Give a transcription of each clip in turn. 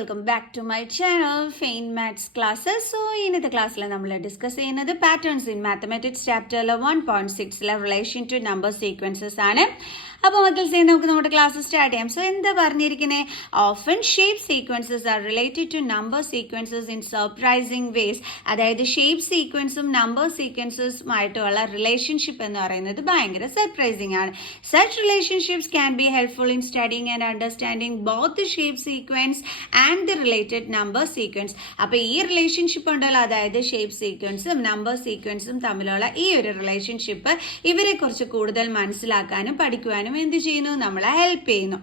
Welcome back to my channel fine maths classes. So ഇന്നത്തെ ക്ലാസ്സിൽ നമ്മൾ ഡിസ്കസ് ചെയ്യുന്നത് പാറ്റേൺസ് ഇൻ മാത്തമാറ്റിക്സ് ചാപ്റ്ററിലെ 1.6 റിലേഷൻ ടു നമ്പർ സീക്വൻസസ് ആണ്. അപ്പോൾ മക്കൾസ് നമുക്ക് നമ്മുടെ ക്ലാസ് സ്റ്റാർട്ട് ചെയ്യാം. സോ എന്താ പറഞ്ഞിരിക്കുന്നത്? Often shape sequences are related to number sequences in surprising ways. അതായത് ഷേപ്പ് സീക്വൻസും നമ്പർ സീക്വൻസസുമായിട്ടുള്ള റിലേഷൻഷിപ്പ് എന്ന് പറയുന്നത് ഭയങ്കര സർപ്രൈസിങ് ആണ്. Such relationships can be helpful in studying and understanding both the shape sequence and the related number sequence. അപ്പോൾ ഈ relationship ഉണ്ടല്ലോ, അതായത് ഷേപ്പ് സീക്വൻസും നമ്പർ സീക്വൻസും തമ്മിലുള്ള ഈ ഒരു റിലേഷൻഷിപ്പ് ഇവരെ കുറിച്ച് കൂടുതൽ മനസ്സിലാക്കാനും പഠിക്കുവാനും എന്ത് ചെയ്യുന്നു? നമ്മളെ ഹെൽപ്പ് ചെയ്യുന്നു.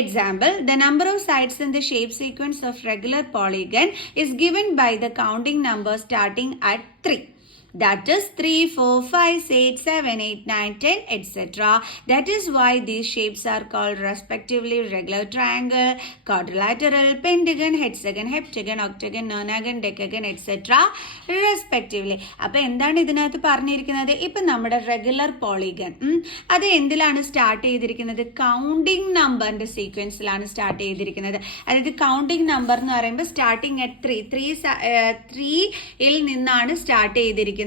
Example, the number of sides in the shape sequence of regular polygon is given by the counting number starting at 3. That is 3, 4, 5, 6, 7, 8, 9, 10, etc. That is why these shapes are called respectively regular triangle, quadrilateral, pentagon, hexagon, heptagon, octagon, nonagon, decagon, etc. respectively. അപ്പോൾ എന്താണ് ഇതിനകത്ത് പറഞ്ഞിരിക്കുന്നത്? ഇപ്പം നമ്മുടെ regular polygon അത് എന്തിലാണ് start ചെയ്തിരിക്കുന്നത്? Counting നമ്പറിന്റെ സീക്വൻസിലാണ് start ചെയ്തിരിക്കുന്നത്. അതായത് കൗണ്ടിങ് നമ്പർ എന്ന് പറയുമ്പോൾ സ്റ്റാർട്ടിങ് അറ്റ് 3യിൽ നിന്നാണ് സ്റ്റാർട്ട് ചെയ്തിരിക്കുന്നത്.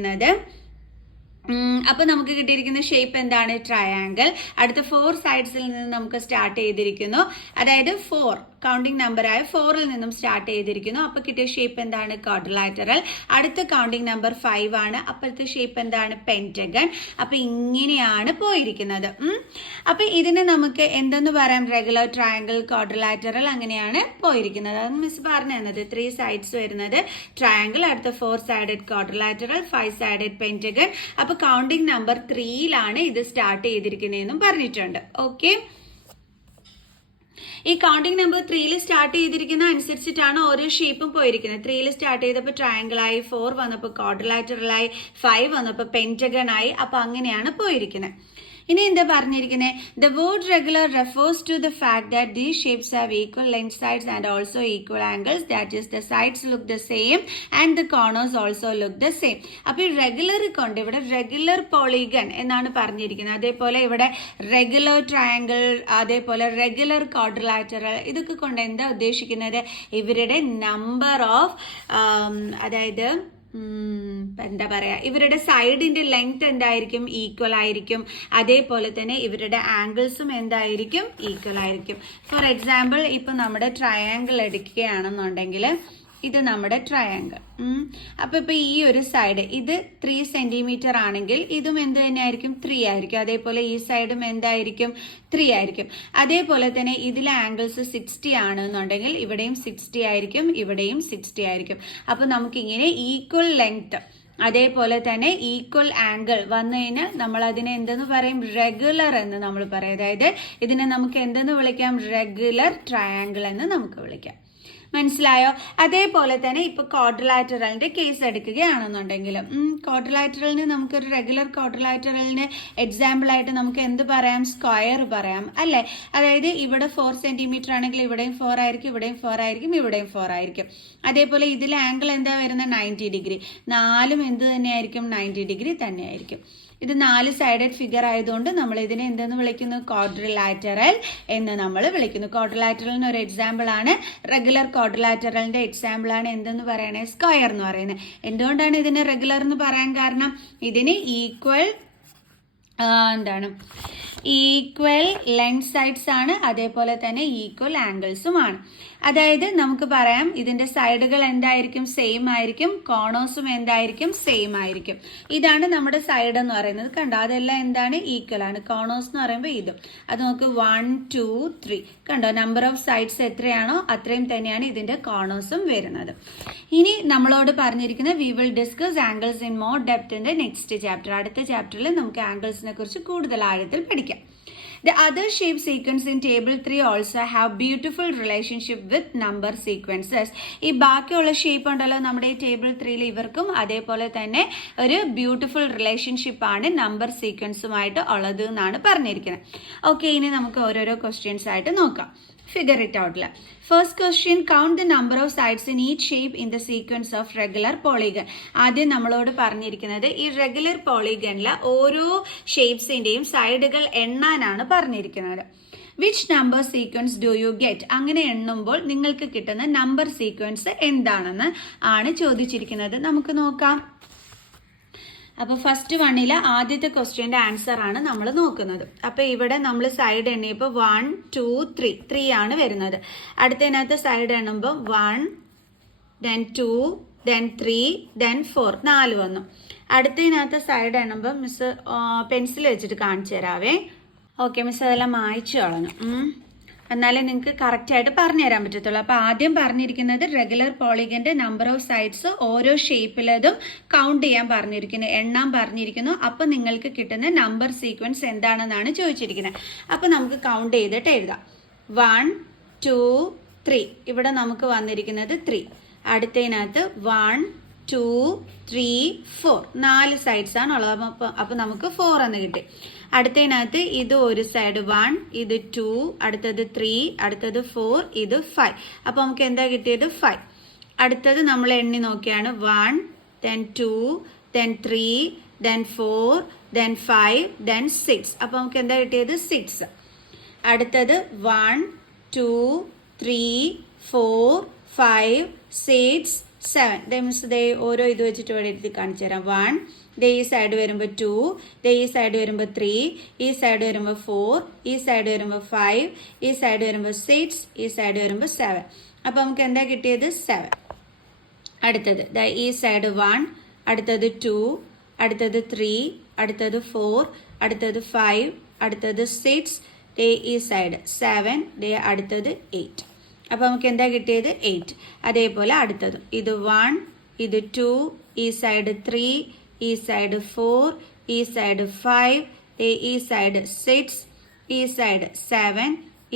അപ്പൊ നമുക്ക് കിട്ടിയിരിക്കുന്ന ഷേപ്പ് എന്താണ്? ട്രയാങ്കിൾ. അടുത്ത 4 സൈഡ്സിൽ നിന്ന് നമുക്ക് സ്റ്റാർട്ട് ചെയ്തിരിക്കുന്നു. അതായത് 4 കൗണ്ടിങ് നമ്പറായ 4ൽ നിന്നും സ്റ്റാർട്ട് ചെയ്തിരിക്കുന്നു. അപ്പൊ കിട്ടിയ ഷേപ്പ് എന്താണ്? ക്വാഡ്രിലാറ്ററൽ. അടുത്ത കൗണ്ടിങ് നമ്പർ 5 ആണ്. അപ്പോഴത്തെ ഷേപ്പ് എന്താണ്? പെന്റഗൺ. അപ്പൊ ഇങ്ങനെയാണ് പോയിരിക്കുന്നത്. അപ്പൊ ഇതിന് നമുക്ക് എന്തെന്ന് പറയാം? റെഗുലർ ട്രയാങ്കിൾ, ക്വാഡ്രിലാറ്ററൽ, അങ്ങനെയാണ് പോയിരിക്കുന്നത്. അത് മിസ് പറഞ്ഞു തന്നത് 3 സൈഡ്സ് വരുന്നത് ട്രയാങ്കിൾ, അടുത്ത 4 സൈഡഡ് ക്വാഡ്രിലാറ്ററൽ, 5 സൈഡഡ് പെന്റഗൺ. അപ്പൊ കൗണ്ടിങ് നമ്പർ 3യിലാണ് ഇത് സ്റ്റാർട്ട് ചെയ്തിരിക്കുന്നതെന്നും പറഞ്ഞിട്ടുണ്ട്. ഓക്കെ, ഈ കൗണ്ടിങ് നമ്പർ 3യിൽ സ്റ്റാർട്ട് ചെയ്തിരിക്കുന്ന അനുസരിച്ചിട്ടാണ് ഓരോ ഷേപ്പും പോയിരിക്കുന്നത്. 3യിൽ സ്റ്റാർട്ട് ചെയ്തപ്പോൾ ട്രയാങ്കിൾ ആയി, 4 വന്നപ്പോൾ ക്വാഡ്രിലാറ്ററൽ ആയി, 5 വന്നപ്പോൾ പെന്റഗൺ ആയി. അപ്പൊ അങ്ങനെയാണ് പോയിരിക്കുന്നത്. ഇനി എന്താ പറഞ്ഞിരിക്കുന്നത്? The word regular refers to the fact that these shapes have equal length sides and also equal angles. That is the sides look the same and the corners also look the same. അപ്പൊ ഈ regular കൊണ്ട് ഇവിടെ regular polygon എന്നാണ് പറഞ്ഞിരിക്കുന്നത്. അതേപോലെ ഇവിടെ regular triangle, അതേപോലെ regular quadrilateral, ഇതൊക്കെ കൊണ്ട് എന്താ ഉദ്ദേശിക്കുന്നത്? ഇവരുടെ നമ്പർ ഓഫ് അതായത് എന്താ പറയാ, ഇവരുടെ സൈഡിന്റെ ലെങ്ത് എന്തായിരിക്കും? ഈക്വൽ ആയിരിക്കും. അതേപോലെ തന്നെ ഇവരുടെ ആംഗിൾസും എന്തായിരിക്കും? ഈക്വൽ ആയിരിക്കും. ഫോർ എക്സാമ്പിൾ, ഇപ്പൊ നമ്മുടെ ട്രയാങ്കിൾ എടുക്കുകയാണെന്നുണ്ടെങ്കിൽ ഇത് നമ്മുടെ ട്രയാങ്കിൾ. അപ്പൊ ഇപ്പൊ ഈ ഒരു സൈഡ് ഇത് 3 സെന്റിമീറ്റർ ആണെങ്കിൽ ഇതും എന്ത് തന്നെ ആയിരിക്കും? 3 ആയിരിക്കും. അതേപോലെ ഈ സൈഡും എന്തായിരിക്കും? 3 ആയിരിക്കും. അതേപോലെ തന്നെ ഇതിലെ ആംഗിൾസ് 60 ആണെന്നുണ്ടെങ്കിൽ ഇവിടെയും 60 ആയിരിക്കും, ഇവിടെയും 60 ആയിരിക്കും. അപ്പൊ നമുക്കിങ്ങനെ ഈക്വൽ ലെങ്ത്, അതേപോലെ തന്നെ ഈക്വൽ ആംഗിൾ വന്നു കഴിഞ്ഞാൽ നമ്മൾ അതിനെ എന്തെന്ന് പറയും? റെഗുലർ എന്ന് നമ്മൾ പറയും. അതായത് ഇതിനെ നമുക്ക് എന്തെന്ന് വിളിക്കാം? റെഗുലർ ട്രയാങ്കിൾ എന്ന് നമുക്ക് വിളിക്കാം. മനസ്സിലായോ? അതേപോലെ തന്നെ ഇപ്പൊ ക്വാഡ്രിലാറ്ററലിന്റെ കേസ് എടുക്കുകയാണെന്നുണ്ടെങ്കിൽ ക്വാഡ്രിലാറ്ററലിന് നമുക്കൊരു റെഗുലർ ക്വാഡ്രിലാറ്ററലിന് എക്സാമ്പിൾ ആയിട്ട് നമുക്ക് എന്ത് പറയാം? സ്ക്വയർ പറയാം, അല്ലെ? അതായത് ഇവിടെ 4 സെന്റിമീറ്റർ ആണെങ്കിൽ ഇവിടെയും 4 ആയിരിക്കും, ഇവിടെയും 4 ആയിരിക്കും, ഇവിടെയും 4 ആയിരിക്കും. അതേപോലെ ഇതിലെ ആംഗിൾ എന്താ വരുന്നത്? 90 ഡിഗ്രി. 4ഉം എന്ത് തന്നെയായിരിക്കും? 90 ഡിഗ്രി തന്നെയായിരിക്കും. ഇത് 4 സൈഡഡ് ഫിഗർ ആയതുകൊണ്ട് നമ്മൾ ഇതിനെ എന്തെന്ന് വിളിക്കുന്നു? ക്വാഡ്രിലാറ്ററൽ എന്ന് നമ്മൾ വിളിക്കുന്നു. ക്വാഡ്രിലാറ്ററലിന് ഒരു എക്സാമ്പിൾ ആണ് റെഗുലർ ക്വാഡ്രിലാറ്ററലിന്റെ എക്സാമ്പിൾ ആണ് എന്തെന്ന് പറയണേ? സ്ക്വയർ എന്ന് പറയുന്നത്. എന്തുകൊണ്ടാണ് ഇതിന് റെഗുലർ എന്ന് പറയാൻ കാരണം? ഇതിന് ഈക്വൽ ഈക്വൽ ലെങ്ത് സൈഡ്സ് ആണ്, അതേപോലെ തന്നെ ഈക്വൽ ആംഗിൾസും ആണ്. അതായത് നമുക്ക് പറയാം ഇതിന്റെ സൈഡുകൾ എന്തായിരിക്കും? സെയിം ആയിരിക്കും. കോർണേഴ്സും എന്തായിരിക്കും? സെയിം ആയിരിക്കും. ഇതാണ് നമ്മുടെ സൈഡ് എന്ന് പറയുന്നത്. കണ്ടോ, അതെല്ലാം എന്താണ്? ഈക്വൽ ആണ്. കോർണേഴ്സ് എന്ന് പറയുമ്പോൾ ഇതും. അത് നമുക്ക് 1, 2, 3 കണ്ടോ, നമ്പർ ഓഫ് സൈഡ്സ് എത്രയാണോ അത്രയും തന്നെയാണ് ഇതിന്റെ കോർണേഴ്സും വരുന്നത്. ഇനി നമ്മളോട് പറഞ്ഞിരിക്കുന്നത് we will discuss angles in more depth in the next chapter. അടുത്ത ചാപ്റ്ററിൽ നമുക്ക് ആംഗിൾസിനെ കുറിച്ച് കൂടുതൽ ആഴത്തിൽ പഠിക്കാം. The other shape sequence in table 3 also have beautiful relationship with number sequences. ഈ ബാക്കിയുള്ള ഷേപ്പ് ഉണ്ടല്ലോ നമ്മുടെ ഈ ടേബിൾ 3ൽ ഇവർക്കും അതേപോലെ തന്നെ ഒരു ബ്യൂട്ടിഫുൾ റിലേഷൻഷിപ്പ് ആണ് നമ്പർ സീക്വൻസുമായിട്ട് ഉള്ളത് എന്നാണ് പറഞ്ഞിരിക്കുന്നത്. ഓക്കെ, ഇനി നമുക്ക് ഓരോരോ ക്വസ്റ്റ്യൻസ് ആയിട്ട് നോക്കാം. Figure it out. First question, count the number of sides in each shape in the sequence of regular polygon. ആദ്യം നമ്മളോട് പറഞ്ഞിരിക്കുന്നത് ഈ റെഗുലർ പോളിഗണിലെ ഓരോ ഷേപ്സിന്റെയും സൈഡുകൾ എണ്ണാനാണ് പറഞ്ഞിരിക്കുന്നത്. Which number sequence do you get? അങ്ങനെ എണ്ണുമ്പോൾ നിങ്ങൾക്ക് കിട്ടുന്ന നമ്പർ സീക്വൻസ് എന്താണെന്ന് ആണ് ചോദിച്ചിരിക്കുന്നത്. നമുക്ക് നോക്കാം. അപ്പോൾ ഫസ്റ്റ് വണ്ണിലെ ആദ്യത്തെ ക്വസ്റ്റ്യൻ്റെ ആൻസർ ആണ് നമ്മൾ നോക്കുന്നത്. അപ്പോൾ ഇവിടെ നമ്മൾ സൈഡ് എണ്ണിയപ്പോൾ 1 2 3 ആണ് വരുന്നത്. അടുത്തതിനകത്ത് സൈഡ് എണ്ണുമ്പോൾ 1 then 2 then 3 then 4 4 വന്നു. അടുത്തതിനകത്ത് സൈഡ് എണ്ണുമ്പോൾ മിസ് പെൻസിൽ വെച്ചിട്ട് കാണിച്ചു തരാവേ. ഓക്കെ മിസ് അതെല്ലാം മായ്ച്ചു കളഞ്ഞു, എന്നാലേ നിങ്ങൾക്ക് കറക്റ്റായിട്ട് പറഞ്ഞു തരാൻ പറ്റത്തുള്ളൂ. അപ്പോൾ ആദ്യം പറഞ്ഞിരിക്കുന്നത് റെഗുലർ പോളിഗന്റെ നമ്പർ ഓഫ് സൈഡ്സ് ഓരോ ഷേപ്പിലതും കൗണ്ട് ചെയ്യാൻ പറഞ്ഞിരിക്കുന്നു, എണ്ണാൻ പറഞ്ഞിരിക്കുന്നു. അപ്പോൾ നിങ്ങൾക്ക് കിട്ടുന്ന നമ്പർ സീക്വൻസ് എന്താണെന്നാണ് ചോദിച്ചിരിക്കുന്നത്. അപ്പോൾ നമുക്ക് കൗണ്ട് ചെയ്തിട്ട് എഴുതാം. 1 2 3 ഇവിടെ നമുക്ക് വന്നിരിക്കുന്നത് 3. അടുത്തതിനകത്ത് 1 2 3 4 4 സൈഡ്സ് ആണ് ഉള്ളത്. അപ്പോൾ നമുക്ക് 4 എന്ന് കിട്ടി. അടുത്തതിനകത്ത് ഇത് ഒരു സൈഡ് 1, ഇത് 2, അടുത്തത് 3, അടുത്തത് 4, ഇത് 5. അപ്പോൾ നമുക്ക് എന്താ കിട്ടിയത്? 5. അടുത്തത് നമ്മൾ എണ്ണി നോക്കിയാണ് 1 then 2 then 3 then 4 then 5 then 6. അപ്പോൾ നമുക്ക് എന്താ കിട്ടിയത്? 6. അടുത്തത് 1 2 3 4 5 6 7. ഓരോ ഇത് വെച്ചിട്ട് ഇവിടെ എഴുതി കാണിച്ചു തരാം. 1 ഈ സൈഡ് വരുമ്പോൾ 2, ഈ സൈഡ് വരുമ്പോൾ 3, ഈ സൈഡ് വരുമ്പോൾ 4, ഈ സൈഡ് വരുമ്പോൾ 5, ഈ സൈഡ് വരുമ്പോൾ 6, ഈ സൈഡ് വരുമ്പോൾ 7. അപ്പോൾ നമുക്ക് എന്താ കിട്ടിയത്? 7. അടുത്തത് ഈ സൈഡ് 1, അടുത്തത് 2, അടുത്തത് 3, അടുത്തത് 4, അടുത്തത് 5, അടുത്തത് 6, ഈ സൈഡ് 7, അടുത്തത് 8. അപ്പോൾ നമുക്ക് എന്താ കിട്ടിയത്? 8. അതേപോലെ അടുത്തതും ഇത് 1, ഇത് 2, ഈ സൈഡ് 3, ഈ സൈഡ് 4, ഈ സൈഡ് 5, ഈ സൈഡ് 6, ഈ സൈഡ് 7,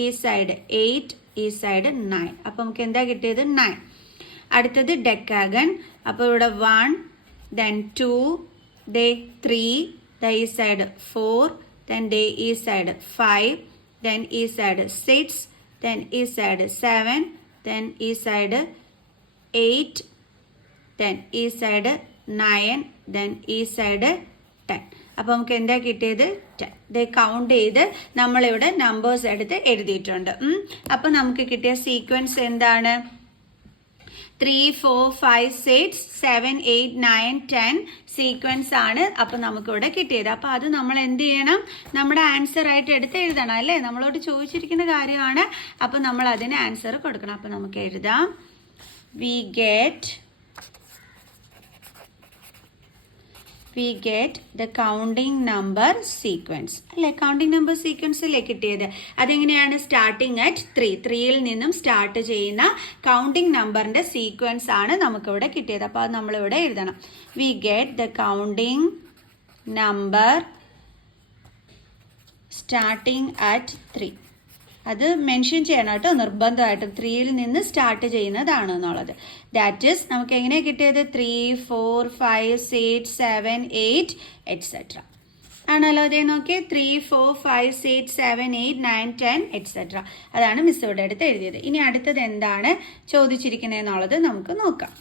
ഈ സൈഡ് 8, ഈ സൈഡ് 9. അപ്പോൾ നമുക്ക് എന്താ കിട്ടിയത്? 9. അടുത്തത് ഡെക്കാഗൺ. അപ്പോൾ ഇവിടെ 1 then 2 3 ഈ സൈഡ് 4 then ഈ സൈഡ് 5 then ഈ സൈഡ് 6 then ഈ സൈഡ് 7 then ഈ സൈഡ് 8 then ഈ സൈഡ് 9 then ഈ സൈഡ് 10. അപ്പോൾ നമുക്ക് എന്താ കിട്ടിയത്? 10. ഇത് കൗണ്ട് ചെയ്ത് നമ്മളിവിടെ നമ്പേഴ്സ് എടുത്ത് എഴുതിയിട്ടുണ്ട്. അപ്പോൾ നമുക്ക് കിട്ടിയ സീക്വൻസ് എന്താണ്? 3 4 5 6 7 8 9 10 സീക്വൻസ് ആണ് അപ്പോൾ നമുക്കിവിടെ കിട്ടിയത്. അപ്പോൾ അത് നമ്മൾ എന്ത് ചെയ്യണം? നമ്മുടെ ആൻസർ ആയിട്ട് എടുത്ത് എഴുതണം അല്ലേ? നമ്മളോട് ചോദിച്ചിരിക്കുന്ന കാര്യമാണ്. അപ്പോൾ നമ്മൾ അതിന് ആൻസർ കൊടുക്കണം. അപ്പോൾ നമുക്ക് എഴുതാം. we get the counting number sequence അല്ലേ? കൗണ്ടിങ് നമ്പർ സീക്വൻസിലെ കിട്ടിയത് അതെങ്ങനെയാണ്? സ്റ്റാർട്ടിങ് അറ്റ് 3യിൽ നിന്നും സ്റ്റാർട്ട് ചെയ്യുന്ന കൗണ്ടിങ് നമ്പറിന്റെ സീക്വൻസ് ആണ് നമുക്കിവിടെ കിട്ടിയത്. അപ്പോൾ അത് നമ്മളിവിടെ എഴുതണം. we get the counting number starting at 3. അത് മെൻഷൻ ചെയ്യണം കേട്ടോ, നിർബന്ധമായിട്ടും 3യിൽ നിന്ന് സ്റ്റാർട്ട് ചെയ്യുന്നതാണ് എന്നുള്ളത്. ദാറ്റ് ഈസ് നമുക്ക് എങ്ങനെ കിട്ടിയത്? 3 4 5 6 7 8 എക്സെട്ര ആണല്ലോ. അതേ നോക്കിയേ 3 4 5 6 7 8 9 10 എക്സെട്ര. അതാണ് മിസ് ഇവിടെ അടുത്ത് എഴുതിയത്. ഇനി അടുത്തത് എന്താണ് ചോദിച്ചിരിക്കുന്നത് എന്നുള്ളത് നമുക്ക് നോക്കാം.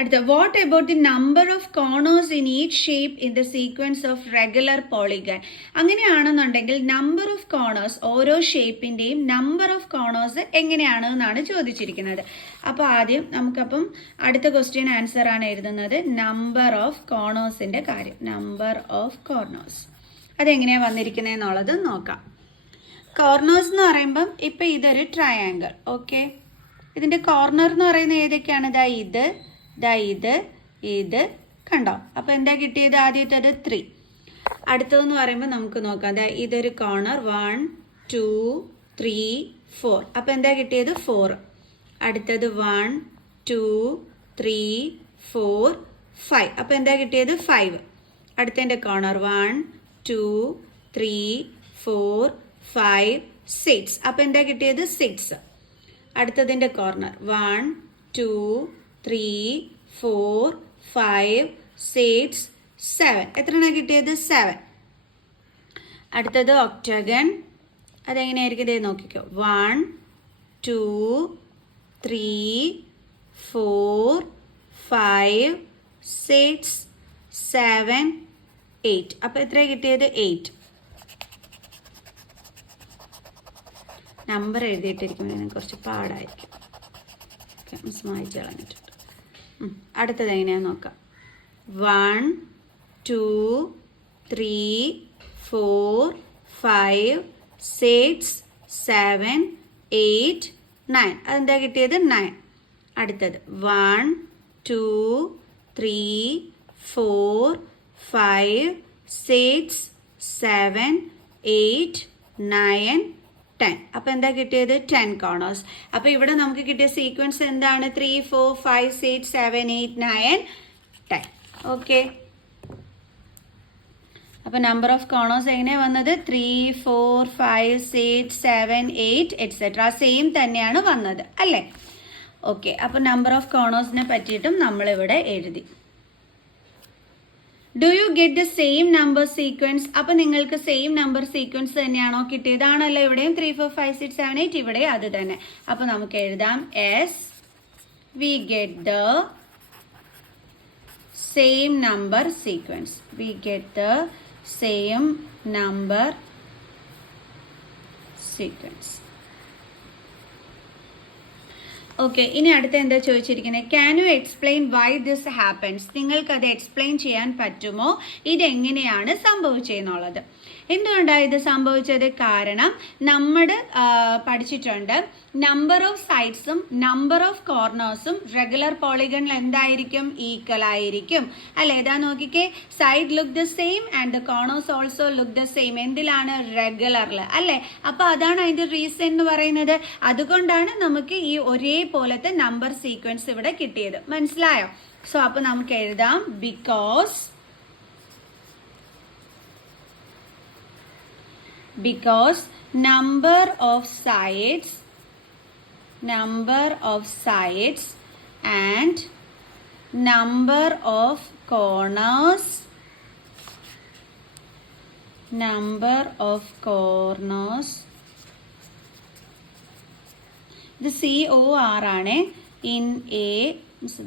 അടുത്ത what about the number of corners in each shape in the sequence of regular polygon? അങ്ങനെയാണെന്നുണ്ടെങ്കിൽ നമ്പർ ഓഫ് കോർണേഴ്സ് ഓരോ ഷേപ്പിന്റെയും നമ്പർ ഓഫ് കോർണേഴ്സ് എങ്ങനെയാണ് എന്നാണ് ചോദിച്ചിരിക്കുന്നത്. അപ്പോൾ ആദ്യം നമുക്കപ്പം അടുത്ത ക്വസ്റ്റ്യൻ ആൻസർ ആണ് എഴുതുന്നത്. നമ്പർ ഓഫ് കോർണേഴ്സിന്റെ കാര്യം. നമ്പർ ഓഫ് കോർണേഴ്സ് അതെങ്ങനെയാണ് വന്നിരിക്കുന്നത് എന്നുള്ളത് നോക്കാം. കോർണേഴ്സ് എന്ന് പറയുമ്പം ഇപ്പം ഇതൊരു ട്രയാങ്കിൾ. ഓക്കെ, ഇതിന്റെ കോർണർ എന്ന് പറയുന്നത് ഏതൊക്കെയാണ്? ഇത് കണ്ടോ? അപ്പോൾ എന്താ കിട്ടിയത്? ആദ്യത്തേത് 3. അടുത്തതെന്ന് പറയുമ്പോൾ നമുക്ക് നോക്കാം. ഇതൊരു കോർണർ 1 2 3 4. അപ്പോൾ എന്താ കിട്ടിയത്? 4. അടുത്തത് 1 2 3 4 5. അപ്പോൾ എന്താ കിട്ടിയത്? 5. അടുത്തതിൻ്റെ കോർണർ 1 2 3 4 5 6. അപ്പോൾ എന്താ കിട്ടിയത്? 6. അടുത്തതിൻ്റെ കോർണർ 1 2 3 4 5 6 7. എത്രയാണ് കിട്ടിയത്? 7. അടുത്തത് ഒക്ടഗൺ. അതെങ്ങനെയായിരിക്കും? ഇതേ നോക്കിക്കോ. 1 2 3 4 5 6 7 8. അപ്പോൾ എത്ര കിട്ടിയത്? 8. നമ്പർ എഴുതിയിട്ടിരിക്കുമ്പോൾ കുറച്ച് പാടായിരിക്കും. ഓക്കെ, മിസ് മായിച്ച് കളഞ്ഞിട്ടുണ്ട്. അടുത്തത് എങ്ങനെയാണെന്ന് നോക്കാം. 1 2 3 4 5 6 7 8 9. അതെന്താ കിട്ടിയത്? 9. അടുത്തത് 1 2 3 4 5 6 7 8 9 10. അപ്പോൾ എന്താ കിട്ടിയത്? 10 കോർണേഴ്സ്. അപ്പോൾ ഇവിടെ നമുക്ക് കിട്ടിയ സീക്വൻസ് എന്താണ്? 3 4 5 6 7 8 9 10. ഓക്കെ, അപ്പോൾ നമ്പർ ഓഫ് കോർണേഴ്സ് എങ്ങനെയാണ് വന്നത്? 3 4 5 6 7 8 എക്സെട്ര സെയിം തന്നെയാണ് വന്നത് അല്ലേ? ഓക്കെ, അപ്പോൾ നമ്പർ ഓഫ് കോർണേഴ്സിനെ പറ്റിയിട്ടും നമ്മളിവിടെ എഴുതി. Do you get the same number sequence? അപ്പോൾ നിങ്ങൾക്ക് സെയിം നമ്പർ സീക്വൻസ് തന്നെയാണോ കിട്ടിയത്? ആണല്ലോ. ഇവിടെയും 3 4 5 6 7 8 ഇവിടെ അത് തന്നെ. അപ്പോൾ നമുക്ക് എഴുതാം S we get the same number sequence. We get the same number sequence. Okay, ഇനി അടുത്ത എന്താ ചോദിച്ചിരിക്കുന്നത്? Can you explain why this happens? നിങ്ങൾക്കത് എക്സ്പ്ലെയിൻ ചെയ്യാൻ പറ്റുമോ ഇതെങ്ങനെയാണ് സംഭവിച്ചതെന്നുള്ളത്? എന്തുകൊണ്ടാണ് ഇത് സംഭവിച്ചത്? കാരണം നമ്മൾ പഠിച്ചിട്ടുണ്ട് നമ്പർ ഓഫ് സൈഡ്സും നമ്പർ ഓഫ് കോർണേഴ്സും റെഗുലർ പോളിഗണിൽ എന്തായിരിക്കും? ഈക്വൽ ആയിരിക്കും അല്ലെ? ഇതാ നോക്കിക്കേ, side look the same and the corners also look the same. എന്തിലാണ്? റെഗുലറിൽ അല്ലെ? അപ്പൊ അതാണ് അതിന്റെ റീസൺ എന്ന് പറയുന്നത്. അതുകൊണ്ടാണ് നമുക്ക് ഈ ഒരേപോലത്തെ നമ്പർ സീക്വൻസ് ഇവിടെ കിട്ടിയത്. മനസ്സിലായോ? സോ അപ്പൊ നമുക്ക് എഴുതാം because number of sides and number of corners ഇത് COR ആണ്. ഇൻ എ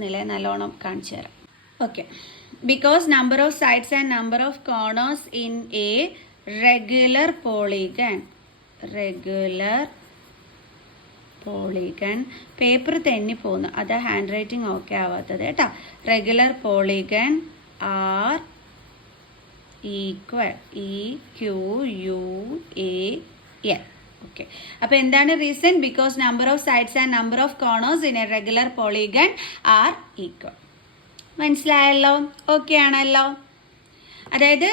നില നല്ലോണം കാണിച്ചു തരാം. Okay, because number of sides and number of corners in a regular polygon paper തെന്നി പോകുന്നു, അത് ഹാൻഡ് റൈറ്റിംഗ് ഓക്കെ ആവാത്തത് കേട്ടോ. Regular polygon are equal EQUAL. Okay, അപ്പോൾ എന്താണ് reason? Because number of sides and number of corners in a regular polygon are equal. മനസ്സിലായല്ലോ? Okay ആണല്ലോ? അതായത്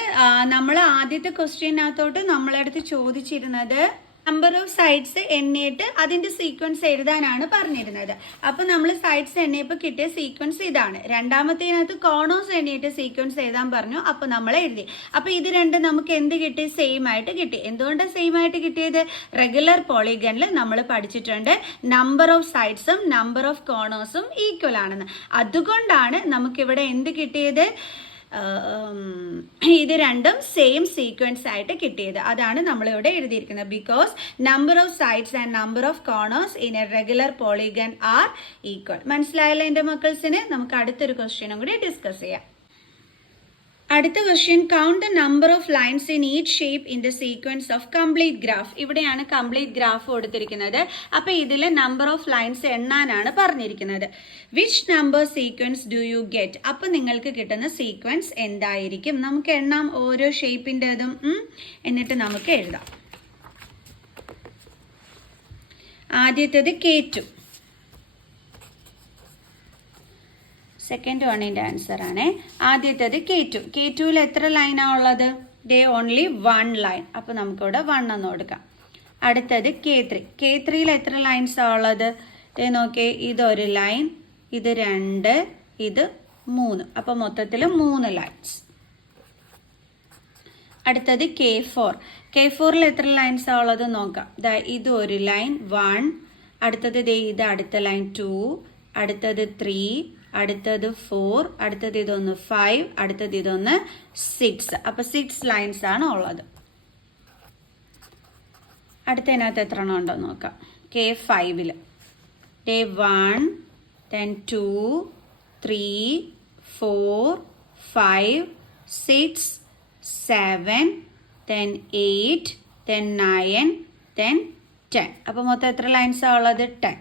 നമ്മൾ ആദ്യത്തെ ക്വസ്റ്റ്യനകത്തോട്ട് നമ്മളടുത്ത് ചോദിച്ചിരുന്നത് നമ്പർ ഓഫ് സൈഡ്സ് എണ്ണിയിട്ട് അതിന്റെ സീക്വൻസ് എഴുതാനാണ് പറഞ്ഞിരുന്നത്. അപ്പൊ നമ്മൾ സൈഡ്സ് എണ്ണിയപ്പോൾ കിട്ടിയ സീക്വൻസ് ഇതാണ്. രണ്ടാമത്തേനകത്ത് കോർണേഴ്സ് എണ്ണിയിട്ട് സീക്വൻസ് എഴുതാൻ പറഞ്ഞു. അപ്പൊ നമ്മൾ എഴുതി. അപ്പൊ ഇത് രണ്ടും നമുക്ക് എന്ത് കിട്ടി? സെയിം ആയിട്ട് കിട്ടി. എന്തുകൊണ്ടാണ് സെയിം ആയിട്ട് കിട്ടിയത്? റെഗുലർ പോളിഗണിൽ നമ്മൾ പഠിച്ചിട്ടുണ്ട് നമ്പർ ഓഫ് സൈഡ്സും നമ്പർ ഓഫ് കോർണേഴ്സും ഈക്വൽ ആണെന്ന്. അതുകൊണ്ടാണ് നമുക്കിവിടെ എന്ത് കിട്ടിയത്? ഇത് രണ്ടും സെയിം സീക്വൻസ് ആയിട്ട് കിട്ടിയത്. അതാണ് നമ്മളിവിടെ എഴുതിയിരിക്കുന്നത്. Because number of sides and number of corners in a regular polygon are equal. മനസ്സിലായല്ലോ എൻ്റെ മക്കൾസിന്? നമുക്ക് അടുത്തൊരു ക്വസ്റ്റ്യനും കൂടി ഡിസ്കസ് ചെയ്യാം. അടുത്ത question, count the number of lines in each shape in the sequence of complete graph. ഇവിടെയാണ് കംപ്ലീറ്റ് ഗ്രാഫ് കൊടുത്തിരിക്കുന്നത്. അപ്പോൾ ഇതിൽ നമ്പർ ഓഫ് ലൈൻസ് എണ്ണാനാണ് പറഞ്ഞിരിക്കുന്നത്. Which number sequence do you get? അപ്പം നിങ്ങൾക്ക് കിട്ടുന്ന സീക്വൻസ് എന്തായിരിക്കും? നമുക്ക് എണ്ണാം ഓരോ ഷേപ്പിൻ്റെതും, എന്നിട്ട് നമുക്ക് എഴുതാം. ആദ്യത്തേത് K2. സെക്കൻഡ് വണ്ണിൻ്റെ ആൻസർ ആണ്. ആദ്യത്തേത് K2. K2ൽ എത്ര ലൈനാണ് ഉള്ളത്? They only 1 line. അപ്പോൾ നമുക്കിവിടെ 1 എന്ന് കൊടുക്കാം. അടുത്തത് K3. K3ൽ എത്ര ലൈൻസാണ് ഉള്ളത്? ദേ നോക്കേ, ഇതൊരു ലൈൻ, ഇത് 2, ഇത് 3. അപ്പോൾ മൊത്തത്തിൽ 3 ലൈൻസ്. അടുത്തത് K4. K4ൽ എത്ര ലൈൻസാണ് ഉള്ളത് നോക്കാം. ഇത് ഒരു ലൈൻ 1, അടുത്തത് ഇത് അടുത്ത ലൈൻ 2, അടുത്തത് 3, അടുത്തത് 4, അടുത്തത് ഇതൊന്ന് 5, അടുത്തത് ഇതൊന്ന് 6. അപ്പോൾ 6 ലൈൻസ് ആണ് ഉള്ളത്. അടുത്തതിനകത്ത് എത്ര എണ്ണം ഉണ്ടോ നോക്കാം. K5ൽ 1, then 2, 3, 4, 5, 6, 7, then 8, then 9, then 10. അപ്പോൾ മൊത്തം എത്ര ലൈൻസാണ് ഉള്ളത്? 10.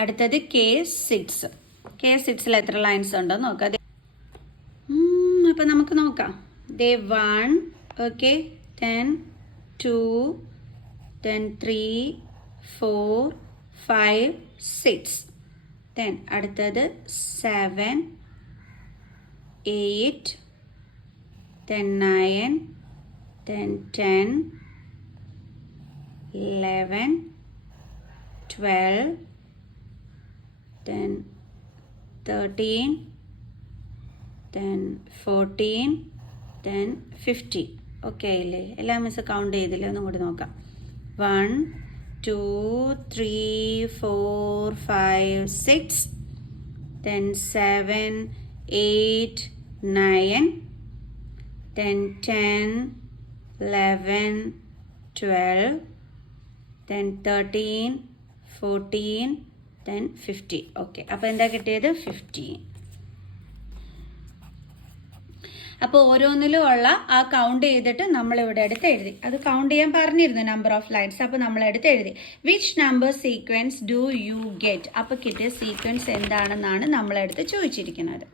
അടുത്തത് K6. K6ൽ എത്ര ലൈൻസ് ഉണ്ടോ നോക്കാം. അപ്പം നമുക്ക് നോക്കാം. 1, ഓക്കെ, then 2, then 3, 4, 5, 6. then അടുത്തത് 7, 8, then 9, then 10, 11, 12, then 13, then 14, then 50. Okay അല്ലേ? എല്ലാം മിസ് കൗണ്ട് ചെയ്തില്ലേ? ഒന്നും കൂടി നോക്കാം. 1, 2, 3, 4, 5, 6, then 7, 8, 9, then 10, 11, 12, then 13, 14, then 50. Okay, അപ്പോൾ എന്താ കിട്ടിയത്? 15. അപ്പോൾ ഓരോന്നിലും ഉള്ള ആ കൗണ്ട് ചെയ്തിട്ട് നമ്മളിവിടെ എടുത്ത് എഴുതി. അത് കൗണ്ട് ചെയ്യാൻ പറഞ്ഞിരുന്നു നമ്പർ ഓഫ് ലൈൻസ്. അപ്പോൾ നമ്മളെടുത്ത് എഴുതി. Which number sequence do you get? അപ്പോൾ കിട്ടിയ സീക്വൻസ് എന്താണെന്നാണ് നമ്മളെടുത്ത് ചോദിച്ചിരിക്കുന്നത്.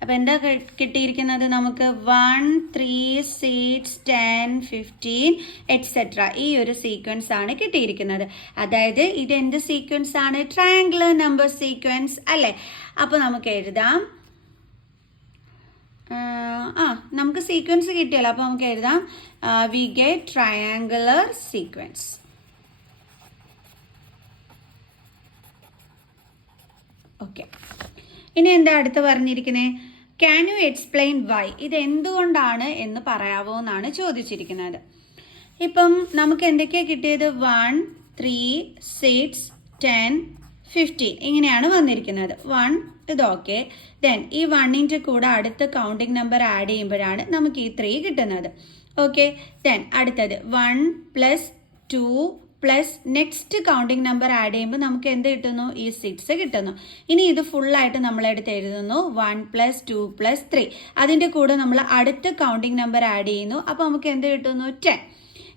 അപ്പോൾ എന്താ കിട്ടിയിരിക്കുന്നത് നമുക്ക്? 1, 3, 6, 10, 15 എറ്റ്സെട്ര. ഈ ഒരു സീക്വൻസ് ആണ് കിട്ടിയിരിക്കുന്നത്. അതായത് ഇത് എന്ത് സീക്വൻസ് ആണ്? ട്രയാങ്കുലർ നമ്പർ സീക്വൻസ് അല്ലേ? അപ്പോൾ നമുക്ക് എഴുതാം. നമുക്ക് സീക്വൻസ് കിട്ടിയല്ലോ. അപ്പോൾ നമുക്ക് എഴുതാം we get triangular sequence. Okay, ഇനി എന്താ അടുത്ത് പറഞ്ഞിരിക്കുന്നത്? Can you explain Y? ഇത് എന്തുകൊണ്ടാണ് എന്ന് പറയാവോ എന്നാണ് ചോദിച്ചിരിക്കുന്നത്. ഇപ്പം നമുക്ക് എന്തൊക്കെയാണ് കിട്ടിയത്? 1, 3, 6, 10, 15 ഇങ്ങനെയാണ് വന്നിരിക്കുന്നത്. 1 ഇത് ഓക്കെ. ദെൻ ഈ 1ൻ്റെ കൂടെ അടുത്ത കൗണ്ടിങ് നമ്പർ ആഡ് ചെയ്യുമ്പോഴാണ് നമുക്ക് ഈ 3 കിട്ടുന്നത്. ഓക്കെ, ദെൻ അടുത്തത് 1 + 2 plus next counting number add ചെയ്യുമ്പോൾ നമുക്ക് എന്ത് കിട്ടുന്നു? ഈ 6 കിട്ടുന്നു. ഇനി ഇത് ഫുള്ളായിട്ട് നമ്മളെടുത്ത് എഴുതുന്നു 1 + 2 + 3. അതിൻ്റെ കൂടെ നമ്മൾ അടുത്ത കൗണ്ടിങ് നമ്പർ ആഡ് ചെയ്യുന്നു. അപ്പോൾ നമുക്ക് എന്ത് കിട്ടുന്നു? 10.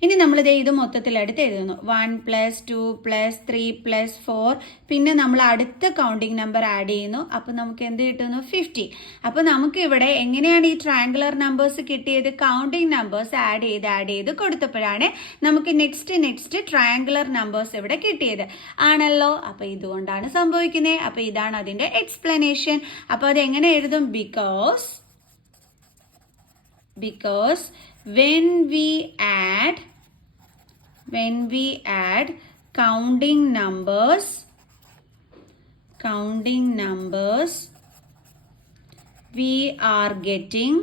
ഇനി നമ്മളിതേ ഇത് മൊത്തത്തിൽ എടുത്ത് എഴുതുന്നു 1 + 2 + 3 + 4. പിന്നെ നമ്മൾ അടുത്ത കൗണ്ടിങ് നമ്പർ ആഡ് ചെയ്യുന്നു. അപ്പോൾ നമുക്ക് എന്ത് കിട്ടുന്നു? 50. അപ്പോൾ നമുക്ക് ഇവിടെ എങ്ങനെയാണ് ഈ ട്രയാങ്കുലർ നമ്പേഴ്സ് കിട്ടിയത്? കൗണ്ടിങ് നമ്പേഴ്സ് ആഡ് ചെയ്ത് കൊടുത്തപ്പോഴാണ് നമുക്ക് നെക്സ്റ്റ് ട്രയാങ്കുലർ നമ്പേഴ്സ് ഇവിടെ കിട്ടിയത് ആണല്ലോ. അപ്പോൾ ഇതുകൊണ്ടാണ് സംഭവിക്കുന്നത്. അപ്പോൾ ഇതാണ് അതിൻ്റെ എക്സ്പ്ലനേഷൻ. അപ്പോൾ അത് എങ്ങനെ എഴുതും? because when we add counting numbers we are getting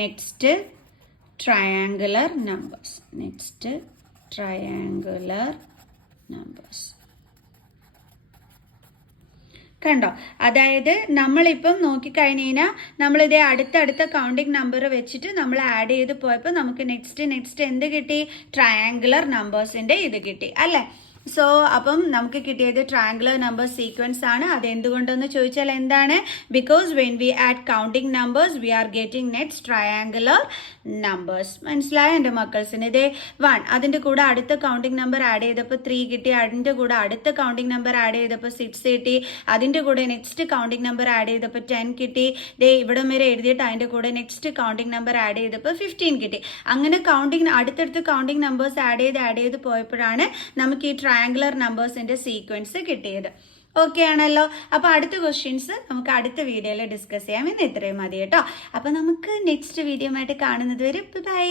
next triangular numbers. കണ്ടോ? അതായത് നമ്മളിപ്പം നോക്കിക്കഴിഞ്ഞ് കഴിഞ്ഞാൽ നമ്മളിതേ അടുത്തടുത്ത കൗണ്ടിങ് നമ്പർ വെച്ചിട്ട് നമ്മൾ ആഡ് ചെയ്ത് പോയപ്പോൾ നമുക്ക് നെക്സ്റ്റ് എന്ത് കിട്ടി? ട്രയാങ്കുലർ നമ്പേഴ്സിൻ്റെ ഇത് കിട്ടി അല്ലേ? സോ അപ്പം നമുക്ക് കിട്ടിയത് ട്രയാങ്കുലർ നമ്പർ സീക്വൻസ് ആണ്. അത് എന്തുകൊണ്ടെന്ന് ചോദിച്ചാൽ എന്താണ്? Because when we add counting numbers we are getting next triangular numbers. മനസ്സിലായ എൻ്റെ മക്കൾസിന്? ഇതേ 1 അതിൻ്റെ കൂടെ അടുത്ത കൗണ്ടിങ് നമ്പർ ആഡ് ചെയ്തപ്പോൾ 3 കിട്ടി. അതിൻ്റെ കൂടെ അടുത്ത കൗണ്ടിങ് നമ്പർ ആഡ് ചെയ്തപ്പോൾ 6 കിട്ടി. അതിൻ്റെ കൂടെ നെക്സ്റ്റ് കൗണ്ടിങ് നമ്പർ ആഡ് ചെയ്തപ്പോൾ 10 കിട്ടി. ദേ ഇവിടം വരെ എഴുതിയിട്ട് അതിൻ്റെ കൂടെ നെക്സ്റ്റ് കൗണ്ടിങ് നമ്പർ ആഡ് ചെയ്തപ്പോൾ 15 കിട്ടി. അങ്ങനെ അടുത്തടുത്ത് കൗണ്ടിങ് നമ്പേഴ്സ് ആഡ് ചെയ്ത് പോയപ്പോഴാണ് നമുക്ക് ഈ ട്രയാങ്കുലർ നമ്പേഴ്സിൻ്റെ സീക്വൻസ് കിട്ടിയത്. ഓക്കെ ആണല്ലോ? അപ്പോൾ അടുത്ത ക്വസ്റ്റ്യൻസ് നമുക്ക് അടുത്ത വീഡിയോയിൽ ഡിസ്കസ് ചെയ്യാം. ഇന്ന് ഇത്രയും മതി കേട്ടോ. അപ്പോൾ നമുക്ക് നെക്സ്റ്റ് വീഡിയോ ആയിട്ട് കാണുന്നത് വരെ ബൈ.